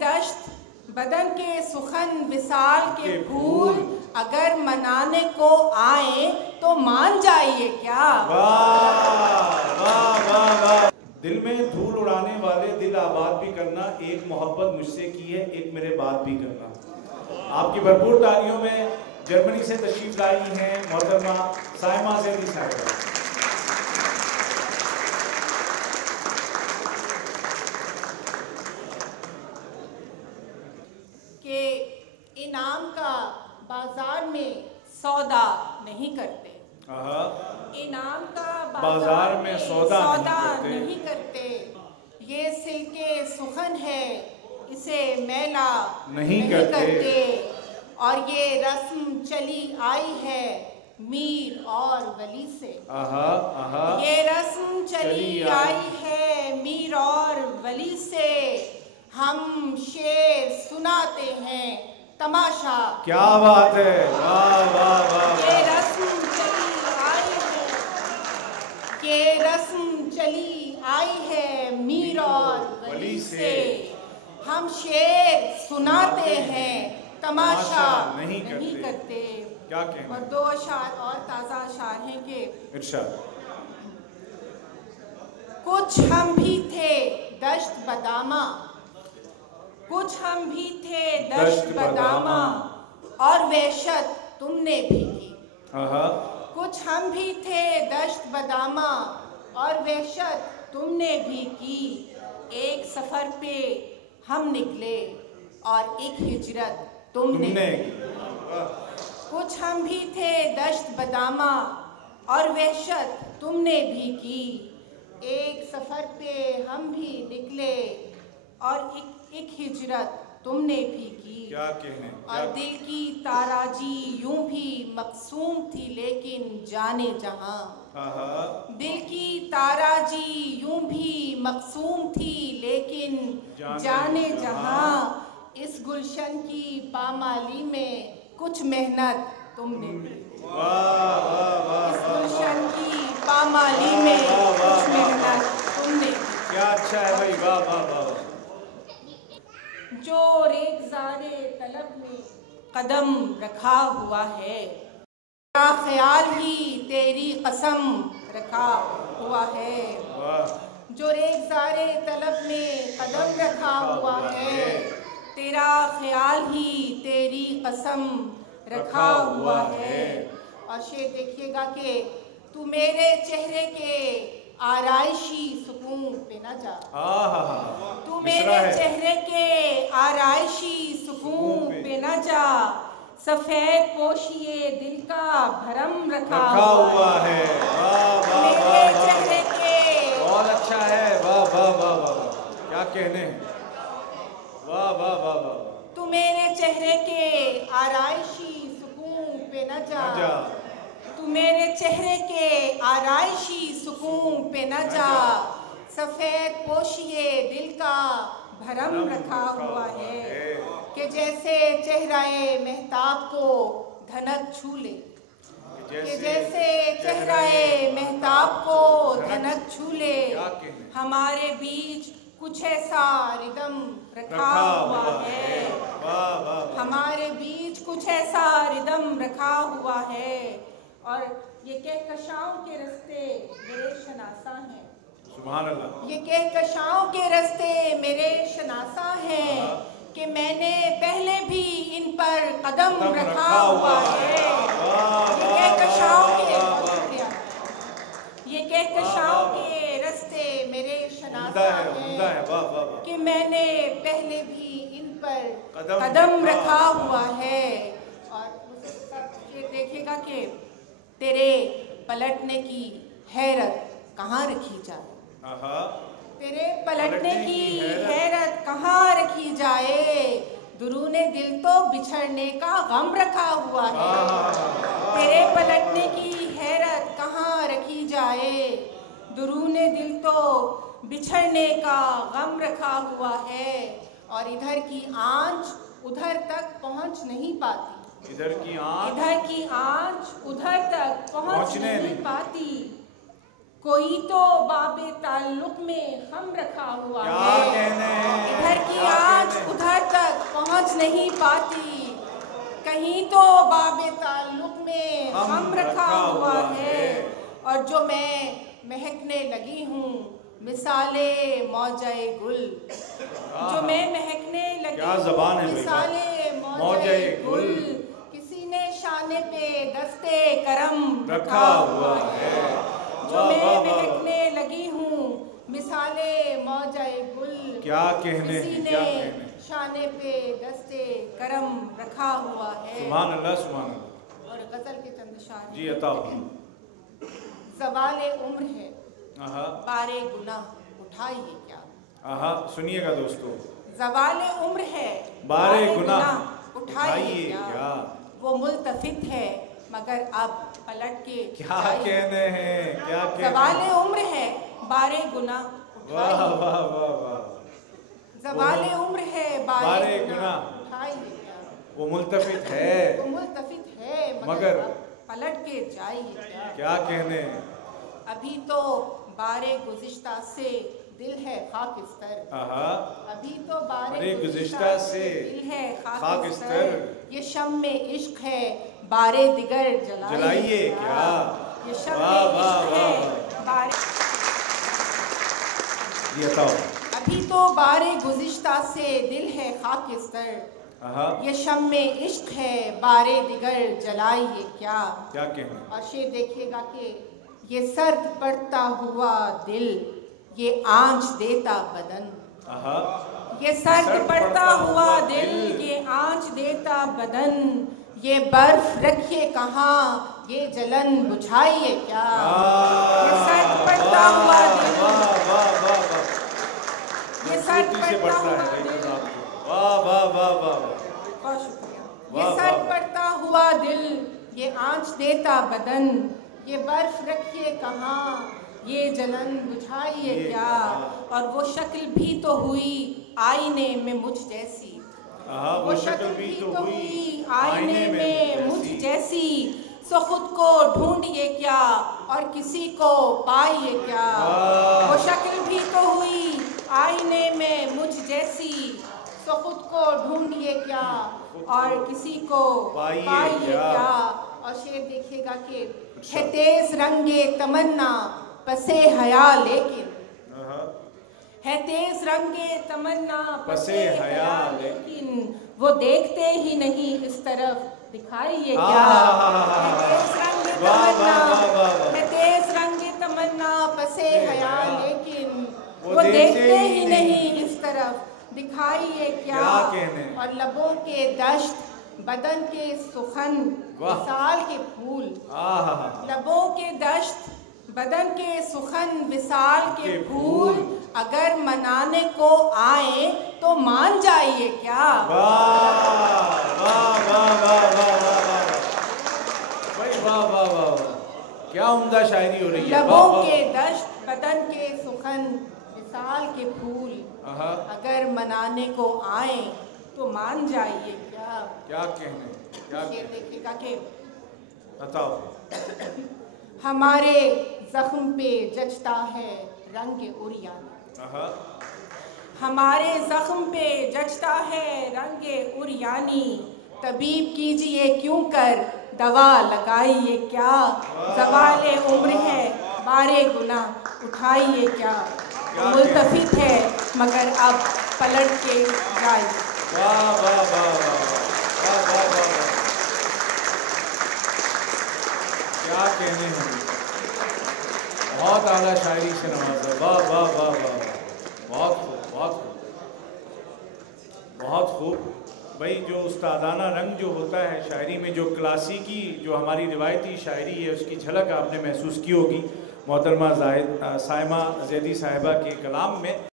दश्त बदन के सुखन विसाल के फूल अगर मनाने को आए तो मान जाइए क्या। वाह वाह वाह वाह। दिल में धूल उड़ाने वाले दिल आबाद भी करना, एक मोहब्बत मुझसे की है, एक मेरे बात भी करना। आपकी भरपूर तालियों में जर्मनी से तशरीफ लाई हैं मोहतरमा साइमा ज़ैदी साहिबा। के इनाम का बाजार में सौदा नहीं करते, इनाम का बाजार में सौदा नहीं करते। ये सिल्के सुखन है, इसे मैला नहीं करते। और ये रस्म चली आई है मीर और वली से। ये रस्म चली आई है मीर और वली से। हम शेर सुनाते हैं, तमाशा। क्या बात है, वाह वाह वाह। ये रस्म चली आई है, ये रस्म चली आई है मीर और वली से। हम शेर सुनाते हैं, तमाशा नहीं करते। क्या कहना। और दो अशार और ताज़ा अशार हैं कि इरशाद। कुछ हम भी थे दश्त बदामा, कुछ हम भी थे दश्त बदामा और वहशत तुमने भी की। कुछ हम भी थे दश्त बदामा और वहशत तुमने भी की। एक सफर पे हम निकले और एक हिजरत तुमने की। कुछ हम भी थे दश्त बदामा और वहशत तुमने भी की। एक सफर पे हम भी निकले और एक हिजरत तुमने भी की। क्या कहने। और दिल की ताराजी यूं भी मकसूम थी लेकिन जाने जहां। दिल की ताराजी यूं भी मकसूम थी लेकिन जाने जहां। इस गुलशन की पामाली में कुछ मेहनत तुमने की। इस गुलशन की पामाली में कुछ मेहनत तुमने की। क्या अच्छा है भाई, वाह वाह वाह। जो रेगज़ारे तलब में कदम रखा हुआ है, तेरा ख्याल ही तेरी कसम रखा हुआ है। जो रेगज़ारे तलब में कदम रखा हुआ है, तेरा ख्याल ही तेरी कसम रखा हुआ है। और शेर देखिएगा कि तू मेरे चेहरे के आराइशी सुकून पे न जा। तू मेरे चेहरे के आराइशी सुकून पे न जा। सफेद पोशिए दिल का भरम रखा हुआ है। मेरे चेहरे के बहुत अच्छा है, वाह वाह वाह वाह। क्या कहने, वाह वाह वाह वाह। तू मेरे चेहरे के आराइशी सुकून पे न जा। तू मेरे चेहरे के आराइशी सुकून पे न जा। सफेद पोशिए दिल का भरम रखा हुआ है कि जैसे चेहराए मेहताब को धनक छू ले। कि जैसे चेहराए मेहताब को धनक छू ले। हमारे बीच कुछ ऐसा रिदम रखा हुआ है। हमारे बीच कुछ ऐसा रिदम रखा हुआ है। और ये कहकशाओं के रास्ते मेरे शनासा हैं। सुभान अल्लाह। ये कहकशाओं के रास्ते मेरे शनासा हैं कि मैंने पहले भी इन पर कदम रखा हुआ है। ये कहकशाओं के रास्ते मेरे शनासा हैं कि मैंने पहले भी इन पर कदम रखा हुआ है। और ये देखिएगा कि तेरे पलटने की हैरत कहाँ रखी जाए। तेरे पलटने की हैरत कहाँ रखी जाए। दुरूने दिल तो बिछड़ने का गम रखा हुआ है। तेरे पलटने की हैरत कहाँ रखी जाए। दुरूने दिल तो बिछड़ने का गम रखा हुआ है। और इधर की आंच उधर तक पहुँच नहीं पाती। इधर की आंच उधर तक पहुँच नहीं पाती। कोई तो बाबे ताल्लुक में खम रखा हुआ है। इधर की आंच उधर नहीं पाती, कहीं तो बाबे ताल्लुक में हम रखा हुआ है। और जो मैं महकने लगी हूँ मिसाले मौजे गुल, जो मैं महकने लगी क्या ज़बान है मिसाले मौजे गुल, किसी ने शाने पे दस्ते करम रखा हुआ है। जो मैं महकने लगी हूँ मिसाले मौजे गुल, क्या कहने, किसी ने शाने पे दस्ते करम रखा हुआ है। सुभान अल्लाह, सुभान अल्लाह। और गजल के चंद शान जी अता। ज़वाले उम्र है बारे गुनाह उठाइए क्या। सुनिएगा दोस्तों, ज़वाले उम्र है बारे गुनाह उठाइए क्या। वो मुल्तफित है मगर अब पलट के क्या कहने हैं, क्या कहने। ज़वाले उम्र है बारे गुनाह वाह वाह वाह वाह। ज़वाले उम्र है बारे गुनाह उठाइए क्या। वो मुल्तफित है, वो मुल्तफित है मगर पलट के जाइए क्या कहने। अभी तो बारे गुज़िश्ता से दिल है खाकिस्तर, अभी तो बारे गुज़िश्ता से दिल है खाकिस्तर। ये शम में इश्क है बारे दिगर जलाइए क्या। ये शम में इश्क है बारे, अभी तो बारे गुज़िश्ता से दिल है खाकिस्तर, ये शम में इश्क है बारे दिगर जलाइए क्या। क्या कहना। और शेर देखिएगा कि ये सर्द पड़ता हुआ दिल ये आंच देता बदन, ये सर्द पड़ता हुआ दिल ये आंच देता बदन, ये बर्फ रखिए कहाँ ये जलन बुझाइए क्या। ये सर्द पड़ता हुआ दिल, ये सर्द पड़ता हुआ दिल, वाह वाह वाह वाह, बहुत शुक्रिया। ये सर्द पड़ता हुआ दिल ये आंच देता बदन, ये बर्फ रखिए कहाँ ये जलन बुझाइए क्या। और वो शक्ल भी तो हुई आईने में मुझ जैसी, वो शक्ल भी तो हुई आईने में मुझ जैसी, सो खुद को ढूंढिए क्या और किसी को पाइए क्या। वो शक्ल भी तो हुई आईने में मुझ जैसी, सो खुद को ढूंढिए क्या और किसी को पाइए क्या। और शेर देखिएगा कि है तेज रंगे तमन्ना पसे हया लेकिन, है तेज रंगे तमन्ना पसे हया लेकिन, वो देखते ही नहीं इस तरफ दिखाइए क्या। है तेज रंगे तमन्ना, है तेज रंगे तमन्ना पसे हया लेकिन, वो देखते ही नहीं इस तरफ दिखाइए क्या। और लबों के दश्त बदन के सुखन विसाल के फूल, लबों के दश्त बदन के सुखन विसाल के फूल, अगर मनाने को आए तो मान जाइए क्या। क्या उम्दा शायरी हो रही है। लबों के दश्त बदन के सुखन विसाल के फूल, अगर मनाने को आए तो मान जाइए क्या। क्या कहने, क्या देखिएगा कि बताओ। हमारे जख्म पे जचता है रंग उरियानी, हमारे जख्म पे जचता है रंग उरियानी, तबीब कीजिए क्यों कर दवा लगाइए क्या। ज़वाले उम्र है बारे गुनाह उठाइए क्या, मुल्तफित है मगर अब पलट के जाइए। वाह वाह वाह वाह वाह वाह, क्या कहने हैं। बहुत आला शायरी से नवाजा। वाह वाह वाह वाह, बहुत खूब, बहुत खूब, बहुत खूब। भाई जो उस्तादाना रंग जो होता है शायरी में, जो क्लासिकी जो हमारी रिवायती शायरी है उसकी झलक आपने महसूस की होगी मोहतरमा साइमा जैदी साहिबा के कलाम में।